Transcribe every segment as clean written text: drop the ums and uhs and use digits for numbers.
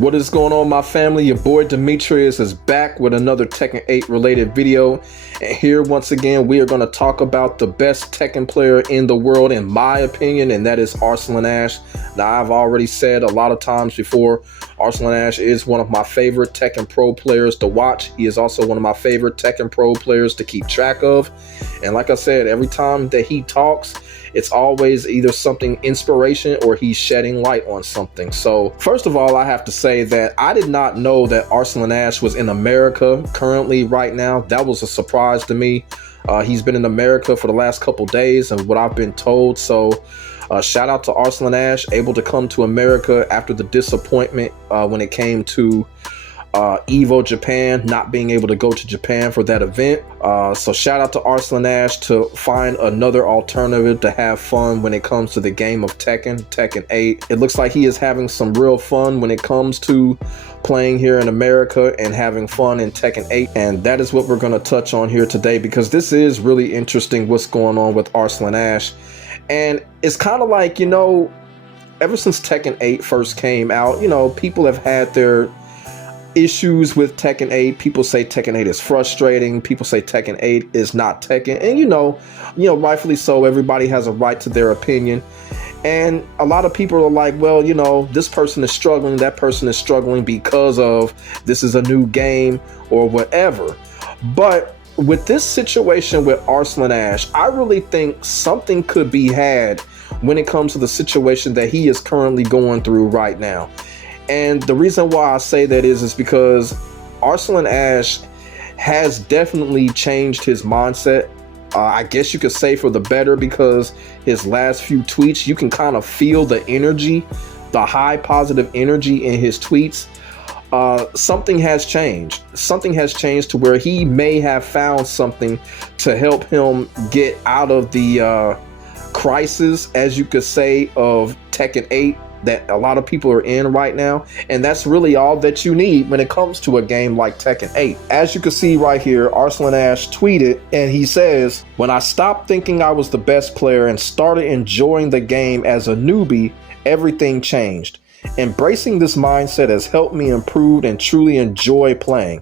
What is going on, my family? Your boy Demetrius is back with another Tekken 8 related video, and here once again we are going to talk about the best Tekken player in the world in my opinion, and that is Arslan Ash. Now, I've already said a lot of times before, Arslan Ash is one of my favorite Tekken Pro players to watch. He is also one of my favorite Tekken Pro players to keep track of, and like I said, every time that he talks, it's always either something inspiration or he's shedding light on something. So first of all, I have to say that I did not know that Arslan Ash was in America currently right now. That was a surprise to me. He's been in America for the last couple days and what I've been told. So shout out to Arslan Ash, able to come to America after the disappointment when it came to Evo Japan, not being able to go to Japan for that event. So shout out to Arslan Ash to find another alternative to have fun when it comes to the game of Tekken 8. It looks like he is having some real fun when it comes to playing here in America and having fun in Tekken 8, and that is what we're going to touch on here today, because this is really interesting what's going on with Arslan Ash. And it's kind of like, you know, ever since Tekken 8 first came out, you know, people have had their issues with Tekken 8. People say Tekken 8 is frustrating. People say Tekken 8 is not Tekken, and you know, rightfully so. Everybody has a right to their opinion, and a lot of people are like, well, you know, this person is struggling, that person is struggling because of this is a new game or whatever. But with this situation with Arslan Ash, I really think something could be had when it comes to the situation that he is currently going through right now. And the reason why I say that is because Arslan Ash has definitely changed his mindset. I guess you could say for the better, because his last few tweets, you can kind of feel the energy, the high positive energy in his tweets. Something has changed. Something has changed to where he may have found something to help him get out of the crisis, as you could say, of Tekken 8 that a lot of people are in right now. And that's really all that you need when it comes to a game like Tekken 8. As you can see right here, Arslan Ash tweeted, and he says, "When I stopped thinking I was the best player and started enjoying the game as a newbie, everything changed. Embracing this mindset has helped me improve and truly enjoy playing.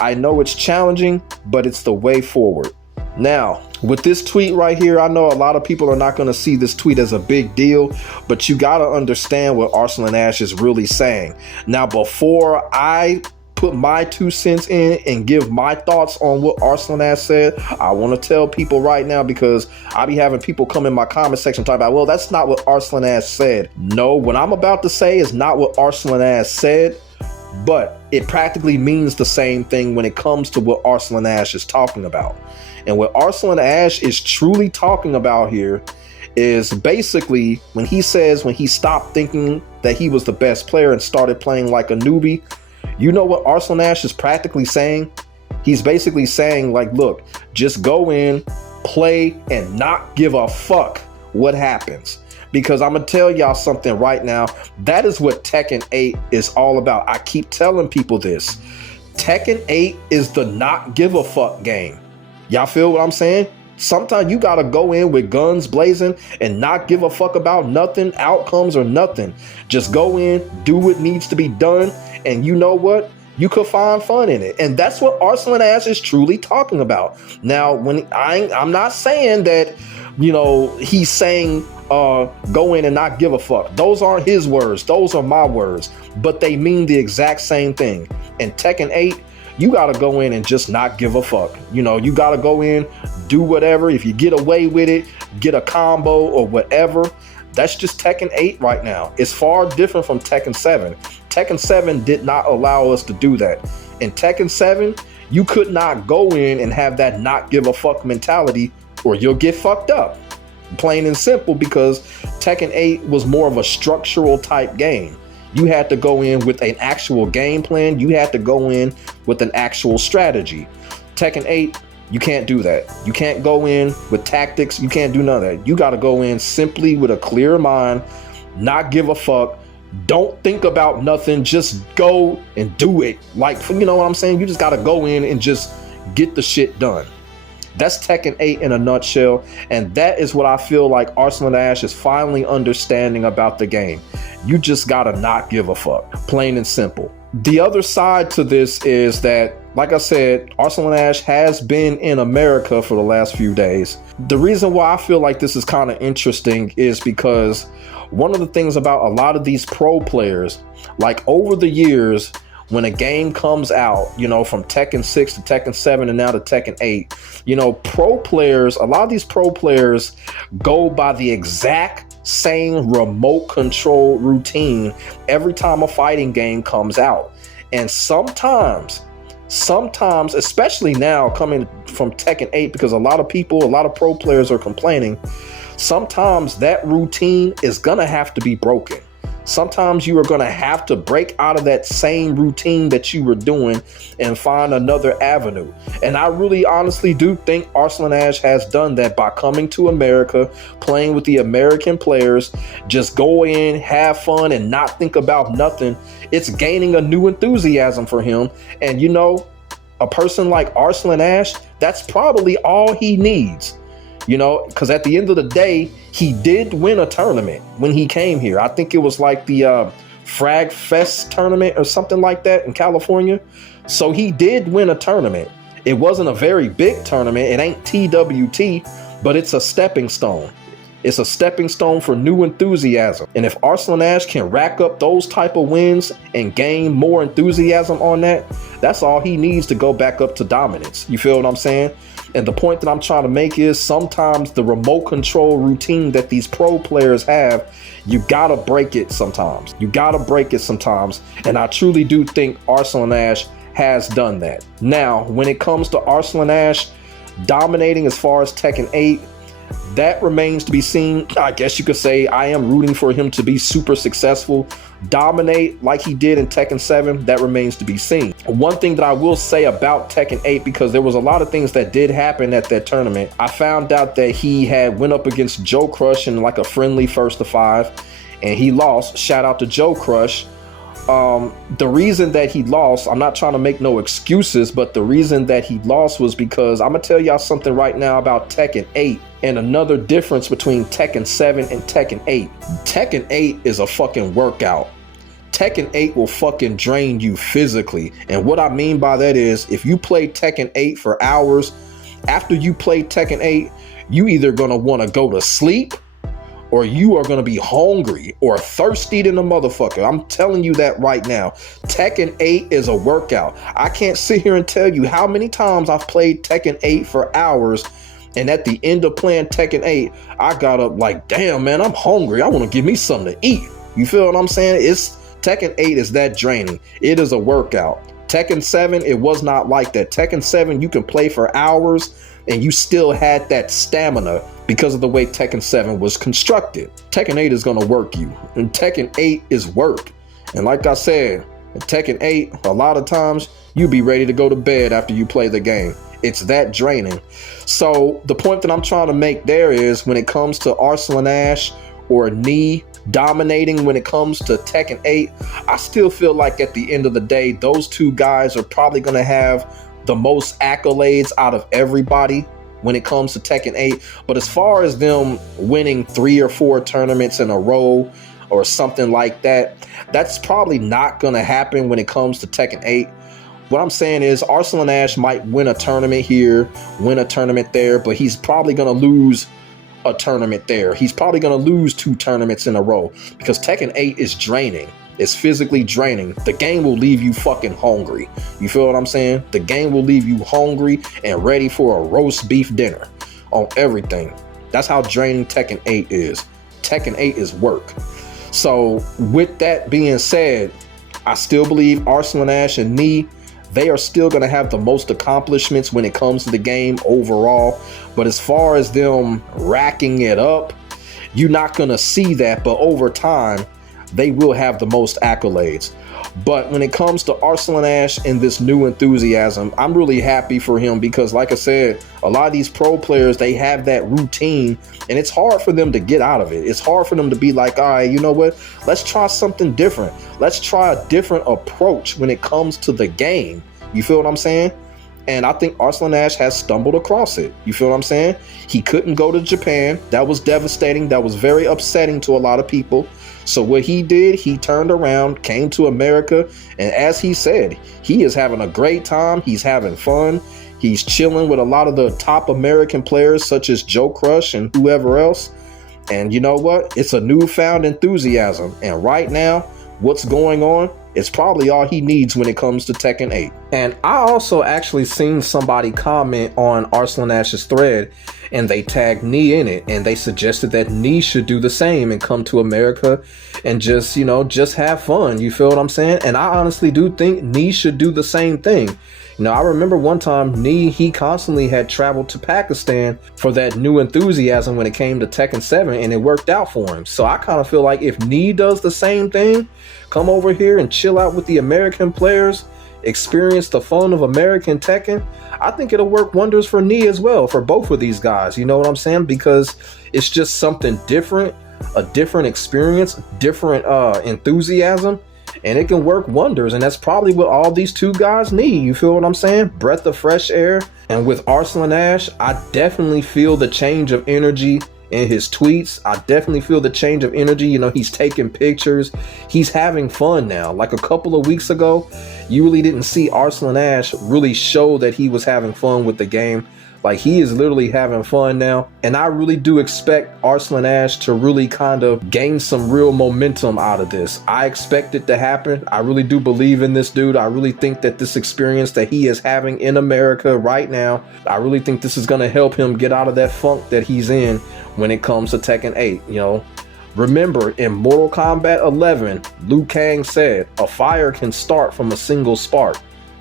I know it's challenging, but it's the way forward." Now, with this tweet right here, I know a lot of people are not going to see this tweet as a big deal, but you got to understand what Arslan Ash is really saying. Now, before I put my 2 cents in and give my thoughts on what Arslan Ash said, I want to tell people right now, because I be having people come in my comment section talk about, well, that's not what Arslan Ash said. No, what I'm about to say is not what Arslan Ash said, but it practically means the same thing when it comes to what Arslan Ash is talking about. And what Arslan Ash is truly talking about here is basically when he says when he stopped thinking that he was the best player and started playing like a newbie. You know what Arslan Ash is practically saying? He's basically saying, like, look, just go in, play, and not give a fuck what happens. Because I'm going to tell y'all something right now. That is what Tekken 8 is all about. I keep telling people this. Tekken 8 is the not give a fuck game. Y'all feel what I'm saying? Sometimes you got to go in with guns blazing and not give a fuck about nothing, outcomes or nothing. Just go in, do what needs to be done, and you know what? You could find fun in it. And that's what Arslan Ash is truly talking about. Now, when I'm not saying that, you know, he's saying go in and not give a fuck. Those aren't his words. Those are my words. But they mean the exact same thing. In Tekken 8, you got to go in and just not give a fuck. You know, you got to go in, do whatever. If you get away with it, get a combo or whatever. That's just Tekken 8 right now. It's far different from Tekken 7. Tekken 7 did not allow us to do that. In Tekken 7, you could not go in and have that not give a fuck mentality, or you'll get fucked up. Plain and simple, because Tekken 8 was more of a structural type game. You had to go in with an actual game plan. You had to go in with an actual strategy. Tekken 8, you can't do that. You can't go in with tactics. You can't do none of that. You got to go in simply with a clear mind, not give a fuck. Don't think about nothing. Just go and do it. Like, you know what I'm saying? You just got to go in and just get the shit done. That's Tekken 8 in a nutshell, and that is what I feel like Arslan Ash is finally understanding about the game. You just gotta not give a fuck, plain and simple. The other side to this is that, like I said, Arslan Ash has been in America for the last few days. The reason why I feel like this is kind of interesting is because one of the things about a lot of these pro players, like over the years, when a game comes out, you know, from Tekken 6 to Tekken 7 and now to Tekken 8, you know, pro players, a lot of these pro players go by the exact same remote control routine every time a fighting game comes out. And sometimes, especially now coming from Tekken 8, because a lot of pro players are complaining, sometimes that routine is gonna have to be broken. Sometimes you are going to have to break out of that same routine that you were doing and find another avenue. And I really honestly do think Arslan Ash has done that by coming to America, playing with the American players, just go in, have fun, and not think about nothing. It's gaining a new enthusiasm for him. And you know, a person like Arslan Ash, that's probably all he needs. You know, because at the end of the day, he did win a tournament when he came here. I think it was like the Frag Fest tournament or something like that in California. So he did win a tournament. It wasn't a very big tournament. It ain't TWT, but it's a stepping stone. It's a stepping stone for new enthusiasm. And if Arslan Ash can rack up those type of wins and gain more enthusiasm on that, that's all he needs to go back up to dominance. You feel what I'm saying? And the point that I'm trying to make is sometimes the remote control routine that these pro players have, you gotta break it sometimes. You gotta break it sometimes. And I truly do think Arslan Ash has done that. Now, when it comes to Arslan Ash dominating as far as Tekken 8, that remains to be seen. I guess you could say I am rooting for him to be super successful, dominate like he did in Tekken 7. That remains to be seen. One thing that I will say about Tekken 8, because there was a lot of things that did happen at that tournament. I found out that he had went up against Joe Crush in like a friendly 1st to 5, and he lost. Shout out to Joe Crush. The reason that he lost, I'm not trying to make no excuses, but the reason that he lost was because I'm gonna tell y'all something right now about Tekken 8 and another difference between Tekken 7 and Tekken 8. Tekken 8 is a fucking workout. Tekken 8 will fucking drain you physically. And what I mean by that is if you play Tekken 8 for hours, after you play Tekken 8, you either gonna want to go to sleep or you are going to be hungry or thirsty than a motherfucker. I'm telling you that right now. Tekken 8 is a workout. I can't sit here and tell you how many times I've played Tekken 8 for hours, and at the end of playing Tekken 8, I got up like, damn, man, I'm hungry. I want to give me something to eat. You feel what I'm saying? Tekken 8 is that draining. It is a workout. Tekken 7, it was not like that. Tekken 7, you can play for hours and you still had that stamina because of the way Tekken 7 was constructed. Tekken 8 is going to work you, and Tekken 8 is work. And like I said, in Tekken 8, a lot of times you be ready to go to bed after you play the game. It's that draining. So the point that I'm trying to make there is when it comes to Arslan Ash or Knee dominating when it comes to Tekken 8, I still feel like at the end of the day, those two guys are probably going to have the most accolades out of everybody when it comes to Tekken 8. But as far as them winning 3 or 4 tournaments in a row or something like that, that's probably not going to happen when it comes to Tekken 8. What I'm saying is Arslan Ash might win a tournament here, win a tournament there, but he's probably going to lose a tournament there. He's probably going to lose 2 tournaments in a row because Tekken 8 is draining. It's physically draining. The game will leave you fucking hungry. You feel what I'm saying? The game will leave you hungry and ready for a roast beef dinner on everything. That's how draining Tekken 8 is. Tekken 8 is work. So with that being said, I still believe Arslan Ash and Knee, they are still going to have the most accomplishments when it comes to the game overall. But as far as them racking it up, you're not going to see that. But over time, they will have the most accolades. But when it comes to Arslan Ash and this new enthusiasm, I'm really happy for him because, like I said, a lot of these pro players, they have that routine and it's hard for them to get out of it. It's hard for them to be like, all right, you know what? Let's try something different. Let's try a different approach when it comes to the game. You feel what I'm saying? And I think Arslan Ash has stumbled across it. You feel what I'm saying? He couldn't go to Japan. That was devastating. That was very upsetting to a lot of people. So what he did, he turned around, came to America, and as he said, he is having a great time. He's having fun. He's chilling with a lot of the top American players such as Joe Crush and whoever else. And you know what? It's a newfound enthusiasm. And right now, what's going on is probably all he needs when it comes to Tekken 8. And I also actually seen somebody comment on Arslan Ash's thread, and they tagged Nee in it, and they suggested that Nee should do the same and come to America and just, you know, just have fun. You feel what I'm saying? And I honestly do think Nee should do the same thing. You know, I remember one time he constantly had traveled to Pakistan for that new enthusiasm when it came to Tekken 7, and it worked out for him. So I kind of feel like if Nee does the same thing, come over here and chill out with the American players, experience the fun of American Tekken, I think it'll work wonders for Nee as well, for both of these guys. You know what I'm saying? Because it's just something different, a different experience, different enthusiasm. And it can work wonders, and that's probably what all these two guys need. You feel what I'm saying? Breath of fresh air. And with Arslan Ash, I definitely feel the change of energy in his tweets. I definitely feel the change of energy. You know, he's taking pictures. He's having fun now. Like a couple of weeks ago, you really didn't see Arslan Ash really show that he was having fun with the game. Like, he is literally having fun now. And I really do expect Arslan Ash to really kind of gain some real momentum out of this. I expect it to happen. I really do believe in this dude. I really think that this experience that he is having in America right now, I really think this is going to help him get out of that funk that he's in when it comes to Tekken 8. You know, remember in Mortal Kombat 11, Liu Kang said, a fire can start from a single spark.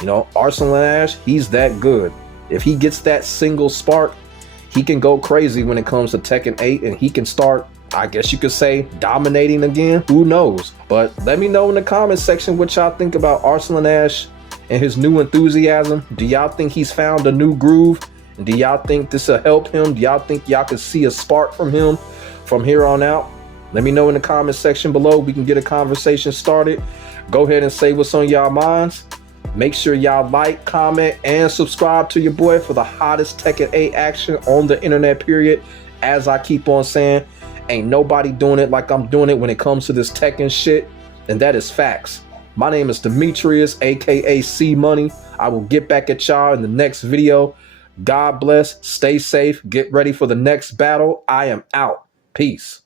You know, Arslan Ash, he's that good. If he gets that single spark, he can go crazy when it comes to Tekken 8, and he can start, I guess you could say, dominating again. Who knows? But let me know in the comments section what y'all think about Arslan Ash and his new enthusiasm. Do y'all think he's found a new groove? And do y'all think this will help him? Do y'all think y'all can see a spark from him from here on out? Let me know in the comments section below. We can get a conversation started. Go ahead and say what's on y'all minds. Make sure y'all like, comment, and subscribe to your boy for the hottest Tekken 8 action on the internet, period. As I keep on saying, ain't nobody doing it like I'm doing it when it comes to this Tekken shit, and that is facts. My name is Demetrius, aka C Money. I will get back at y'all in the next video. God bless, stay safe, get ready for the next battle. I am out. Peace.